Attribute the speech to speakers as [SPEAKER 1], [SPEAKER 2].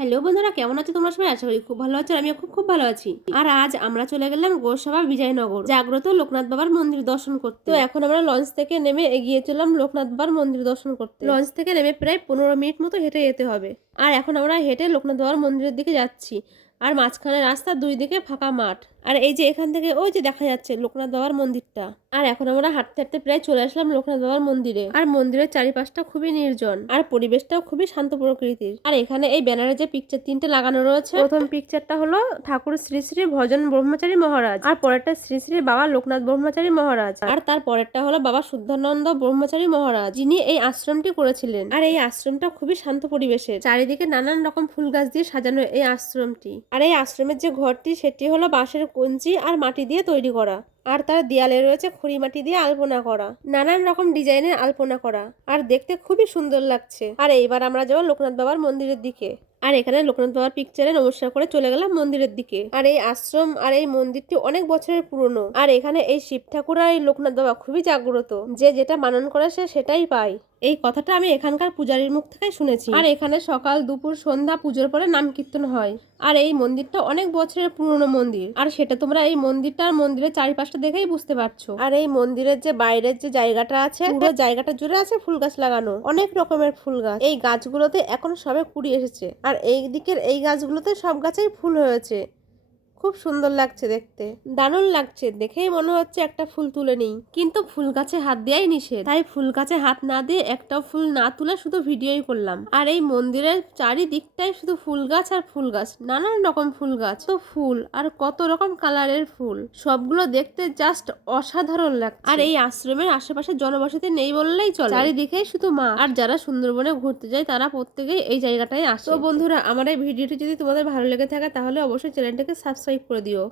[SPEAKER 1] Hello বন্ধুরা কেমন আছো তোমরা সবাই? আশা করি খুব ভালো আছো আমি আমিও খুব খুব ভালো আছি। আর আজ আমরা চলে গেলাম গোসভা বিজয়নগর। জাগ্রত লোকনাথ বাবার মন্দির দর্শন করতে। তো এখন আমরা লঞ্চ থেকে নেমে এগিয়ে চললাম লোকনাথ বাবার মন্দির দর্শন করতে। লঞ্চ থেকে নেমে প্রায় পনেরো মিনিট মতো হেঁটে যেতে হবে। আর এখন আমরা হেঁটে লোকনাথ বাবার মন্দিরের দিকে যাচ্ছি। আর মাঝখানে রাস্তা দুই দিকে ফাঁকা মাঠ। আর এই যে এখান থেকে ওই যে দেখা যাচ্ছে লোকনাথ বাবার মন্দিরটা। আর এখন আমরা হাঁটতে হাঁটতে প্রায় চলে আসলাম লোকনাথ বাবার মন্দিরে। আর মন্দিরের চারিপাশটা খুবই নির্জন আর পরিবেশটাও খুবই শান্ত প্রকৃতির। আর এখানে এই ব্যানারে যে পিকচার তিনটে লাগানো রয়েছে, প্রথম পিকচারটা হলো ঠাকুর শ্রী শ্রী ভজন ব্রহ্মচারী মহারাজ আর পরেরটা শ্রী শ্রী বাবা লোকনাথ ব্রহ্মচারী মহারাজ। আর তার পরেরটা হলো বাবা শুদ্ধানন্দ ব্রহ্মচারী মহারাজ, যিনি এই আশ্রমটি করেছিলেন। আর এই আশ্রমটা খুবই শান্ত পরিবেশের। চারিদিকে নানান রকম ফুল গাছ দিয়ে সাজানো এই আশ্রমটি। আর এই আশ্রমের যে ঘরটি, সেটি হলো বাঁশের কঞ্চি আর মাটি দিয়ে তৈরি করা। আর তার দেয়ালে রয়েছে খড়ি মাটি দিয়ে আলপনা করা। নানান রকম ডিজাইনের আলপনা করা। আর দেখতে খুবই সুন্দর লাগছে। আর এইবার আমরা যাব লোকনাথ বাবার মন্দিরের দিকে। আর এখানে লোকনাথ বাবার পিকচারে নমস্কার করে চলে গেলাম মন্দিরের দিকে। আর এই আশ্রম আর এই মন্দিরটি অনেক বছরের পুরনো। আর এখানে এই শিব ঠাকুর আর এই লোকনাথ বাবা খুবই জাগ্রত। যে যেটা মানন করে সে সেটাই পায়। এই কথাটা আমি এখানকার পূজারীর মুখ থেকে শুনেছি। আর এখানে সকাল দুপুর সন্ধ্যা পুজোর পরে নাম কীর্তন হয়। আর এই মন্দিরটা অনেক বছরের পুরনো মন্দির। আর সেটা তোমরা এই মন্দিরটা আর মন্দিরের চারিপাশটা দেখেই বুঝতে পারছ। আর এই মন্দিরের যে বাইরের যে জায়গাটা আছে পুরো জায়গাটা জুড়ে আছে ফুল গাছ লাগানো। অনেক রকমের ফুল গাছ। এই গাছগুলোতে এখন সবে কুড়ি এসেছে। আর এই দিকের এই গাছগুলোতে সব গাছেই ফুল হয়েছে। খুব সুন্দর লাগছে দেখতে। দারুণ লাগছে। দেখেই মনে হচ্ছে একটা ফুল তুলে নিই। কিন্তু ফুল গাছে হাত দেওয়াই নিষেধ। তাই ফুল গাছে হাত না দিয়ে একটা ফুল না তুলে শুধু ভিডিওই করলাম। আর এই মন্দিরের চারিদিকটাই শুধু ফুল গাছ আর ফুল গাছ। নানান রকম ফুল গাছ। তো ফুল আর কত রকম কালারের ফুল। সবগুলো দেখতে জাস্ট অসাধারণ লাগছে। আর এই আশ্রমের আশেপাশে জনবসতি নেই বললেই চলে। চারিদিকেই শুধু মা। আর যারা সুন্দরবনে ঘুরতে যায়, তারা প্রত্যেকেই এই জায়গাটায় আসে। তো বন্ধুরা, আমার এই ভিডিওটি যদি তোমাদের ভালো লেগে থাকে, তাহলে অবশ্যই চ্যানেলটাকে সাবস্ক্রাইব করে দিও।